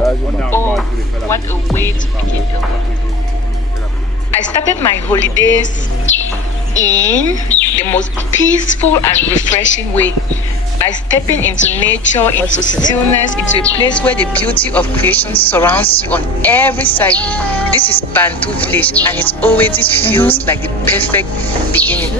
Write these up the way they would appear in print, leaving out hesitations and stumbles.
Oh, what a way to begin the week. I started my holidays in the most peaceful and refreshing way by stepping into nature, into stillness, into a place where the beauty of creation surrounds you on every side. This is Bantou village, and it already feels like the perfect beginning.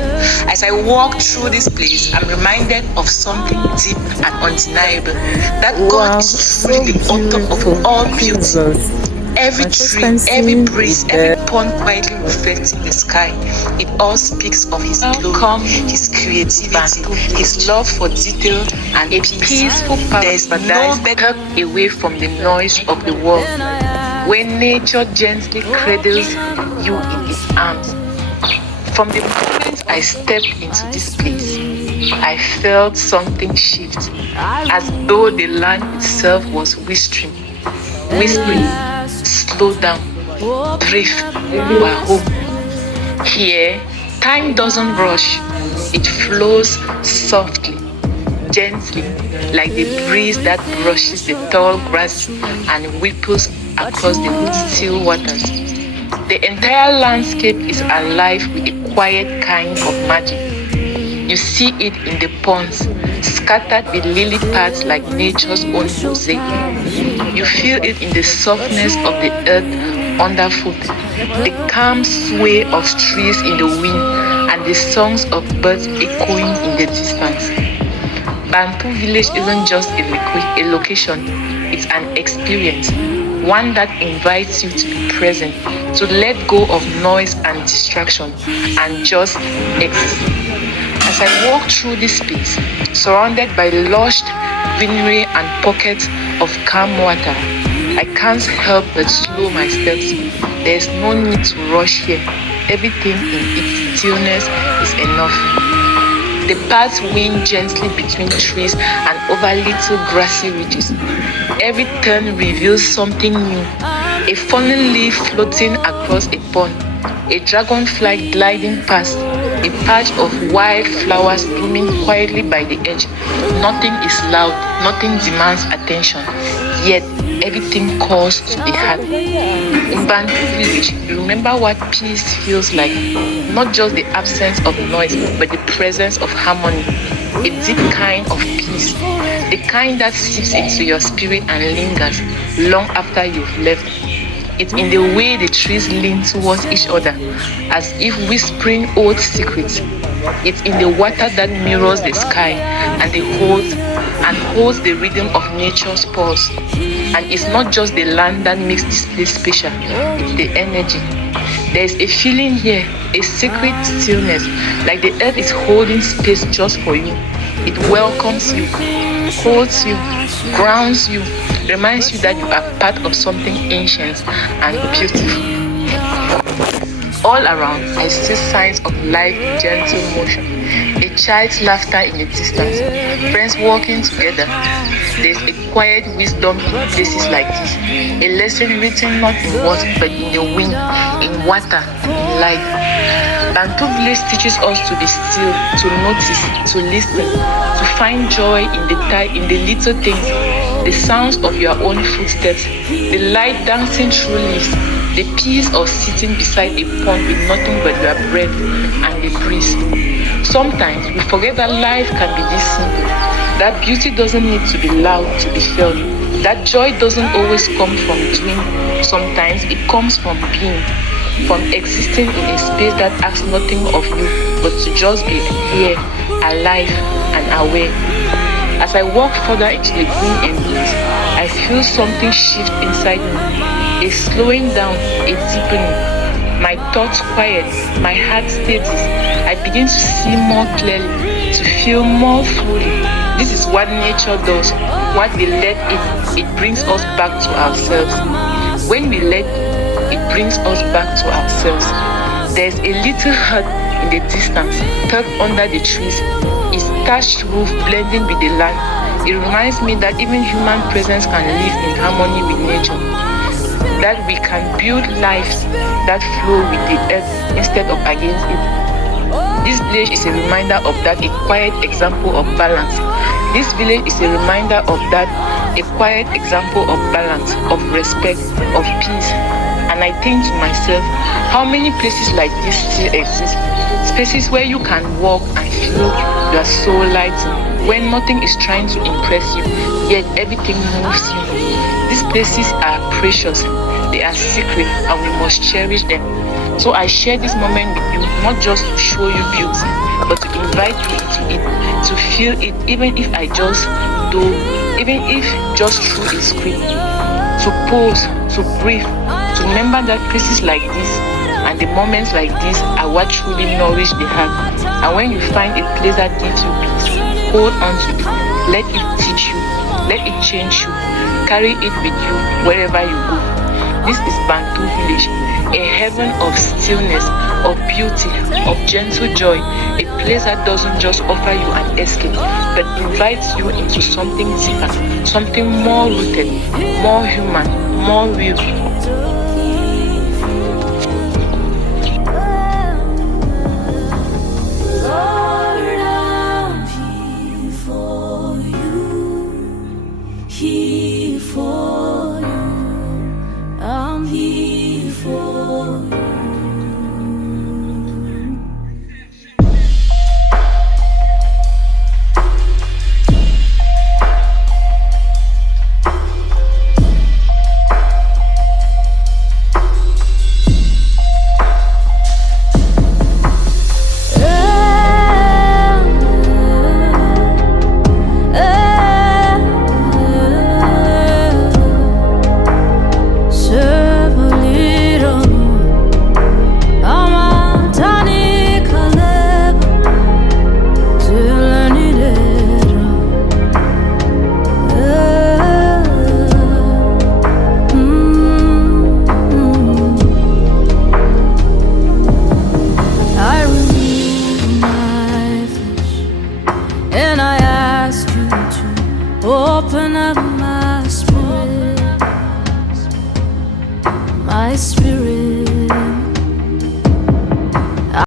As I walk through this place, I'm reminded of something deep and undeniable, that God is truly the author of all beauty. Every tree, every breeze, every pond quietly reflecting the sky. It all speaks of His glory, His creativity, His love for detail, and a peaceful paradise tucked away from the noise of the world, where nature gently cradles you in its arms. From the moment I stepped into this place, I felt something shift, as though the land itself was whispering, slow down, breathe, you are home. Here, time doesn't rush. It flows softly, gently, like the breeze that brushes the tall grass and ripples across the still waters. The entire landscape is alive with a quiet kind of magic. You see it in the ponds, scattered with lily pads like nature's own mosaic. You feel it in the softness of the earth underfoot, the calm sway of trees in the wind, and the songs of birds echoing in the distance. Bantou village isn't just a location, it's an experience, one that invites you to be present, to let go of noise and distraction, and just exist. As I walk through this space, surrounded by lush greenery and pockets of calm water, I can't help but slow my steps. There is no need to rush here. Everything in its stillness is enough. The paths wind gently between trees and over little grassy ridges. Every turn reveals something new. A fallen leaf floating across a pond, a dragonfly gliding past, a patch of wild flowers blooming quietly by the edge. Nothing is loud, nothing demands attention, yet everything calls to the heart. In Bantu village, you remember what peace feels like. Not just the absence of noise, but the presence of harmony. A deep kind of peace, the kind that seeps into your spirit and lingers long after you've left. It's in the way the trees lean towards each other, as if whispering old secrets. It's in the water that mirrors the sky and holds the rhythm of nature's pulse. And it's not just the land that makes this place special, it's the energy. There's a feeling here, a sacred stillness, like the earth is holding space just for you. It welcomes you, holds you, grounds you, reminds you that you are part of something ancient and beautiful. All around, I see signs of life in gentle motion. A child's laughter in the distance, friends walking together. There's a quiet wisdom in places like this. A lesson written not in words but in the wind, in water, and in life. Bantu village teaches us to be still, to notice, to listen, to find joy in the little things, the sounds of your own footsteps, the light dancing through leaves, the peace of sitting beside a pond with nothing but your breath and the breeze. Sometimes we forget that life can be this simple, that beauty doesn't need to be loud to be felt, that joy doesn't always come from doing. Sometimes it comes from being, from existing in a space that asks nothing of you but to just be here, alive and aware. As I walk further into the green embrace, I feel something shift inside me, a slowing down, a deepening. My thoughts quiet, my heart steadies. I begin to see more clearly, to feel more fully. This is what nature does. What we let it brings us back to ourselves. When we let it brings us back to ourselves. There's a little hut in the distance, tucked under the trees, its thatched roof blending with the land. It reminds me that even human presence can live in harmony with nature, that we can build lives that flow with the earth instead of against it. This village is a reminder of that, a quiet example of balance. This village is a reminder of that, a quiet example of balance, of respect, of peace. And I think to myself, how many places like this still exist? Spaces where you can walk and feel your soul lighting, when nothing is trying to impress you, yet everything moves you. These places are precious, they are secret, and we must cherish them. So I share this moment with you, not just to show you beauty, but to invite you into it, to feel it, even if I just do, even if just through a screen, to pause, to breathe, to remember that places like this and the moments like this are what truly nourish the heart. And when you find a place that gives you peace, hold on to it, let it teach you, let it change you, carry it with you wherever you go. This is Bantu Village, a heaven of stillness, of beauty, of gentle joy, a place that doesn't just offer you an escape, but invites you into something deeper, something more rooted, more human, more real. Here for you, I'm here for you. And I ask you to open up my spirit,